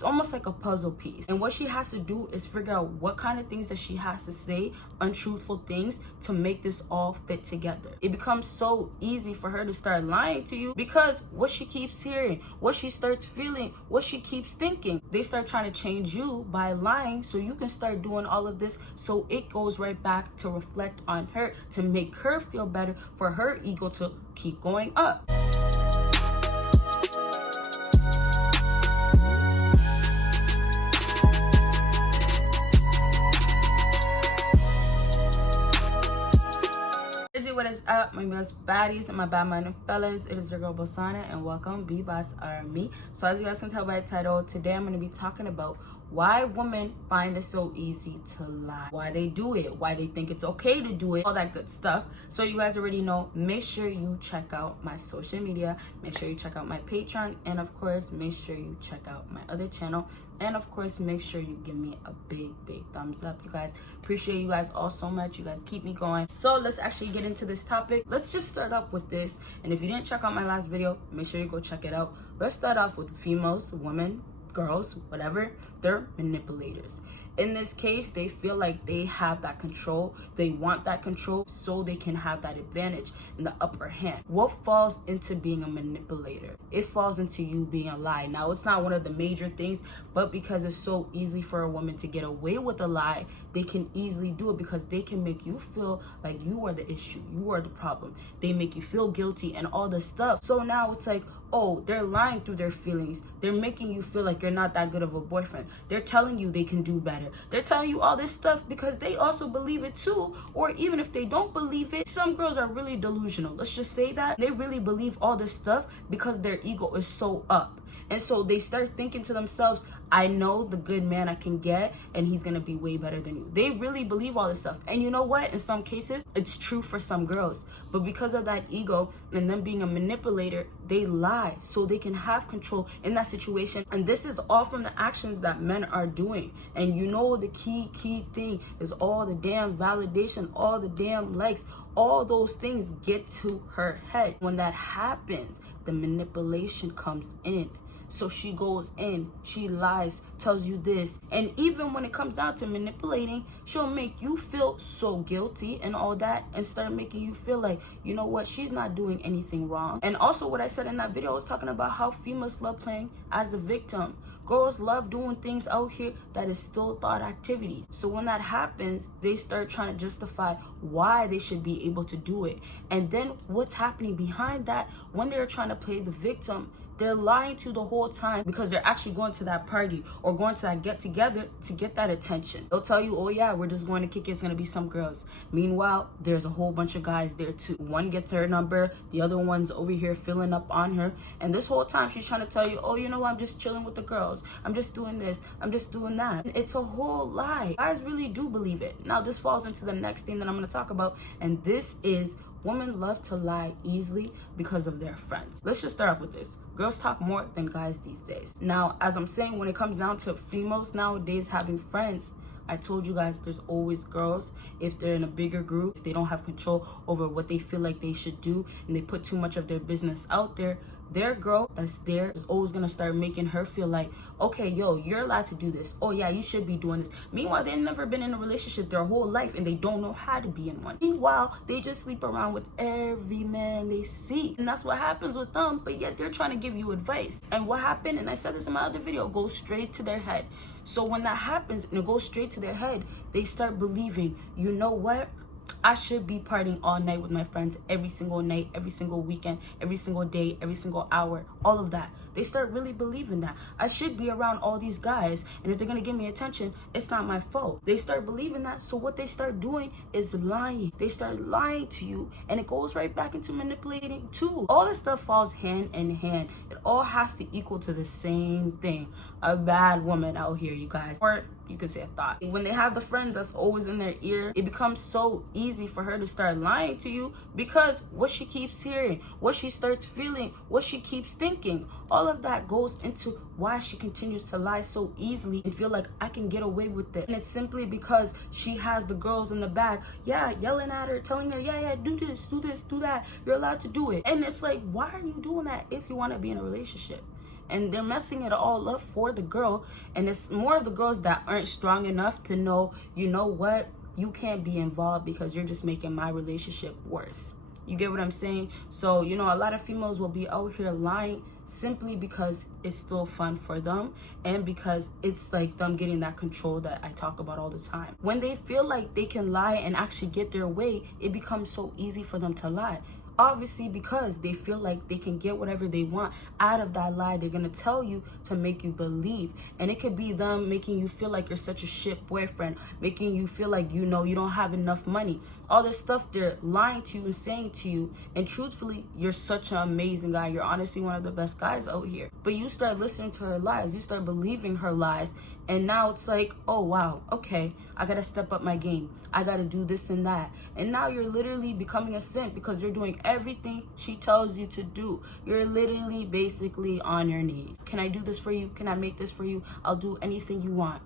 It's almost like a puzzle piece. And what she has to do is figure out what kind of things that she has to say, untruthful things, to make this all fit together. It becomes so easy for her to start lying to you because what she keeps hearing, what she starts feeling, what she keeps thinking, they start trying to change you by lying so you can start doing all of this, so it goes right back to reflect on her, to make her feel better, for her ego to keep going up. What is up, my best baddies and my bad-minded fellas? It is your girl Bosana, and welcome BBossArmy. So as you guys can tell by the title, today I'm going to be talking about why women find it so easy to lie, why they do it, why they think it's okay to do it, all that good stuff. So you guys already know, make sure you check out my social media, make sure you check out my Patreon, and of course make sure you check out my other channel, and of course make sure you give me a big thumbs up. You guys, appreciate you guys all so much. You guys keep me going. So let's actually get into this topic. Let's just start off with this, and if you didn't check out my last video, make sure you go check it out. Let's start off with females, women, girls, whatever. They're manipulators. In this case, they feel like they have that control. They want that control so they can have that advantage in the upper hand. What falls into being a manipulator? It falls into you being a lie. Now, it's not one of the major things, but because it's so easy for a woman to get away with a lie, they can easily do it because they can make you feel like you are the issue, you are the problem. They make you feel guilty and all this stuff. So now it's like, oh, they're lying through their feelings. They're making you feel like you're not that good of a boyfriend. They're telling you they can do better. They're telling you all this stuff because they also believe it too. Or even if they don't believe it, some girls are really delusional. Let's just say that. They really believe all this stuff because their ego is so up. And so they start thinking to themselves, I know the good man I can get and he's gonna be way better than you. They really believe all this stuff. And you know what? In some cases, it's true for some girls. But because of that ego and them being a manipulator, they lie so they can have control in that situation. And this is all from the actions that men are doing. And you know the key thing is all the damn validation, all the damn likes, all those things get to her head. When that happens, the manipulation comes in. So she goes in, she lies, tells you this. And even when it comes down to manipulating, she'll make you feel so guilty and all that and start making you feel like, you know what, she's not doing anything wrong. And also what I said in that video, I was talking about how females love playing as the victim. Girls love doing things out here that is still thought activities. So when that happens, they start trying to justify why they should be able to do it. And then what's happening behind that, when they're trying to play the victim, they're lying to you the whole time because they're actually going to that party or going to that get together to get that attention. They'll tell you, oh yeah, we're just going to kick it. It's going to be some girls. Meanwhile, there's a whole bunch of guys there too. One gets her number. The other one's over here filling up on her. And this whole time she's trying to tell you, oh, you know, I'm just chilling with the girls. I'm just doing this. I'm just doing that. And it's a whole lie. Guys really do believe it. Now, this falls into the next thing that I'm going to talk about. And this is women love to lie easily because of their friends. Let's just start off with this. Girls talk more than guys these days. Now, as I'm saying, when it comes down to females nowadays having friends, I told you guys there's always girls, if they're in a bigger group, if they don't have control over what they feel like they should do and they put too much of their business out there, their girl that's there is always gonna start making her feel like, okay, yo, you're allowed to do this. Oh yeah, you should be doing this. Meanwhile, they've never been in a relationship their whole life and they don't know how to be in one. Meanwhile, they just sleep around with every man they see. And that's what happens with them, but yet they're trying to give you advice. And what happened, and I said this in my other video, goes straight to their head. So when that happens and it goes straight to their head, they start believing, you know what? I should be partying all night with my friends every single night, every single weekend, every single day, every single hour, all of that. They start really believing that. I should be around all these guys, and if they're gonna give me attention, it's not my fault. They start believing that, so what they start doing is lying. They start lying to you, and it goes right back into manipulating too. All this stuff falls hand in hand. It all has to equal to the same thing. A bad woman out here, you guys. Or you could say a thought. When they have the friend that's always in their ear, it becomes so easy for her to start lying to you because what she keeps hearing, what she starts feeling, what she keeps thinking, all of that goes into why she continues to lie so easily and feel like I can get away with it. And it's simply because she has the girls in the back, yeah, yelling at her, telling her, yeah, do this, do that. You're allowed to do it. And it's like, why are you doing that if you want to be in a relationship? and they're messing it all up for the girl. And it's more of the girls that aren't strong enough to know, you know what, you can't be involved because you're just making my relationship worse. You get what I'm saying? So, you know, a lot of females will be out here lying simply because it's still fun for them, and because it's like them getting that control that I talk about all the time. When they feel like they can lie and actually get their way, it becomes so easy for them to lie. Obviously, because they feel like they can get whatever they want out of that lie they're gonna tell you to make you believe. And it could be them making you feel like you're such a shit boyfriend, making you feel like, you know, you don't have enough money. All this stuff they're lying to you and saying to you. And truthfully, you're such an amazing guy. You're honestly one of the best guys out here. But you start listening to her lies. You start believing her lies. And now it's like, oh, wow, okay, I gotta step up my game. I gotta do this and that. And now you're literally becoming a simp because you're doing everything she tells you to do. You're literally basically on your knees. Can I do this for you? Can I make this for you? I'll do anything you want.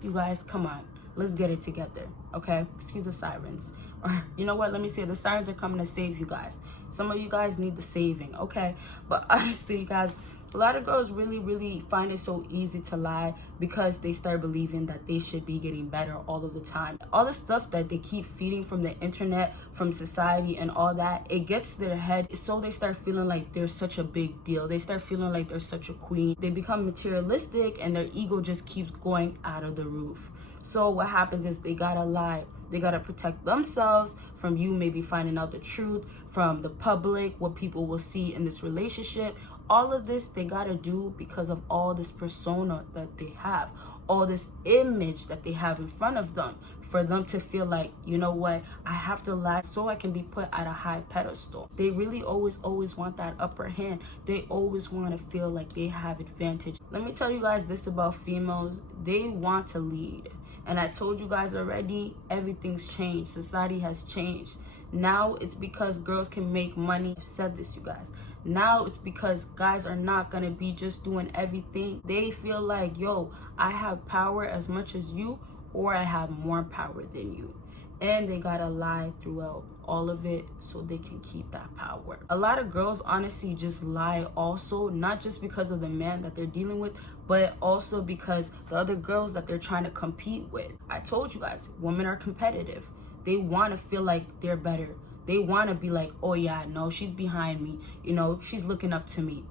You guys, come on. Let's get it together, okay? Excuse the sirens. Or, you know what? Let me say, the sirens are coming to save you guys. Some of you guys need the saving, okay? But honestly, you guys, a lot of girls really find it so easy to lie because they start believing that they should be getting better all of the time. All the stuff that they keep feeding from the internet, from society and all that, it gets to their head, so they start feeling like they're such a big deal. They start feeling like they're such a queen. They become materialistic and their ego just keeps going out of the roof. So what happens is they gotta lie. They gotta protect themselves from you maybe finding out the truth, from the public, what people will see in this relationship. All of this they gotta do because of all this persona that they have, all this image that they have in front of them, for them to feel like, you know what, I have to lie so I can be put at a high pedestal. They really always want that upper hand. They always want to feel like they have advantage. Let me tell you guys this about females. They want to lead. And I told you guys already, everything's changed. Society has changed. Now it's because girls can make money. I've said this, you guys. Now it's because guys are not gonna be just doing everything. They feel like, yo, I have power as much as you, or I have more power than you. And they gotta lie throughout all of it so they can keep that power. A lot of girls honestly just lie also, not just because of the man that they're dealing with, but also because the other girls that they're trying to compete with. I told you guys, women are competitive. They want to feel like they're better. They want to be like, oh yeah, no, she's behind me. You know, she's looking up to me.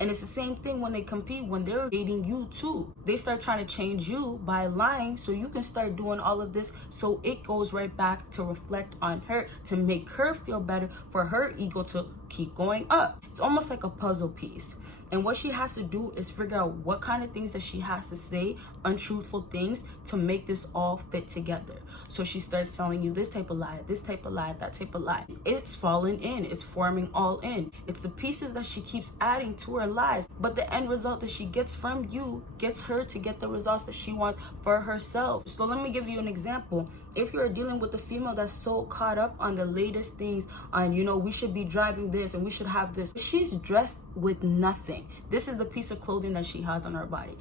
And it's the same thing when they compete, when they're dating you too. They start trying to change you by lying so you can start doing all of this, so it goes right back to reflect on her, to make her feel better, for her ego to keep going up. It's almost like a puzzle piece. And what she has to do is figure out what kind of things that she has to say, untruthful things, to make this all fit together. So she starts telling you this type of lie, this type of lie, that type of lie. It's falling in, it's forming all in. It's the pieces that she keeps adding to her lies, but the end result that she gets from you gets her to get the results that she wants for herself. So let me give you an example. If you're dealing with a female that's so caught up on the latest things, on, you know, we should be driving this and we should have this, she's dressed with nothing. This is the piece of clothing that she has on her body.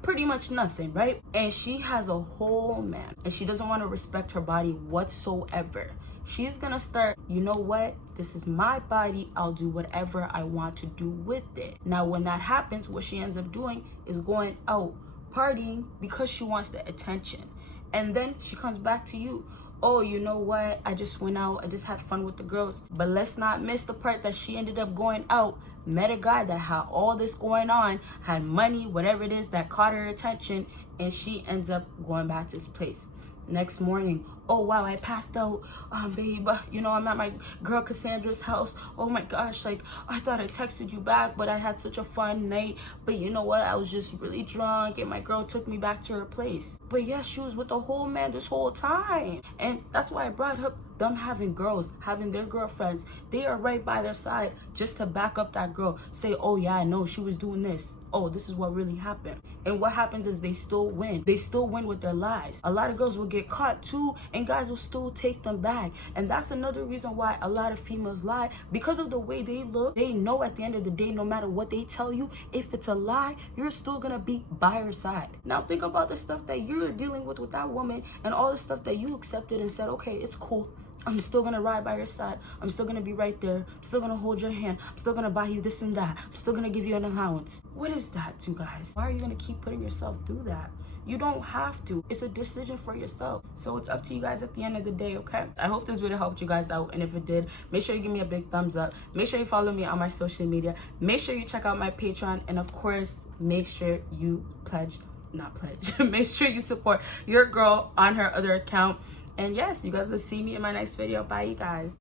Pretty much nothing, right? And she has a whole man, and she doesn't want to respect her body whatsoever. She's gonna start, you know what, this is my body, I'll do whatever I want to do with it. Now when that happens, what she ends up doing is going out partying because she wants the attention. And then she comes back to you, oh, you know what, I just went out, I just had fun with the girls. But let's not miss the part that she ended up going out, met a guy that had all this going on, had money, whatever it is that caught her attention, and she ends up going back to his place. Next morning, oh wow, I passed out, babe, you know, I'm at my girl Cassandra's house. Oh my gosh, like, I thought I texted you back, but I had such a fun night. But you know what, I was just really drunk and my girl took me back to her place. But yeah, she was with the whole man this whole time. And that's why I brought up them having girls, having their girlfriends. They are right by their side just to back up that girl. Say, oh yeah, I know she was doing this. Oh, this is what really happened. And what happens is they still win. They still win with their lies. A lot of girls will get caught too, and guys will still take them back. And that's another reason why a lot of females lie, because of the way they look. They know at the end of the day, no matter what they tell you, if it's a lie, you're still gonna be by her side. Now think about the stuff that you're dealing with that woman, and all the stuff that you accepted and said, okay, it's cool, I'm still gonna ride by your side. I'm still gonna be right there. I'm still gonna hold your hand. I'm still gonna buy you this and that. I'm still gonna give you an allowance. What is that, you guys? Why are you gonna keep putting yourself through that? You don't have to. It's a decision for yourself. So it's up to you guys at the end of the day, okay? I hope this video helped you guys out. And if it did, make sure you give me a big thumbs up. Make sure you follow me on my social media. Make sure you check out my Patreon. And of course, make sure you make sure you support your girl on her other account. And yes, you guys will see me in my next video. Bye, you guys.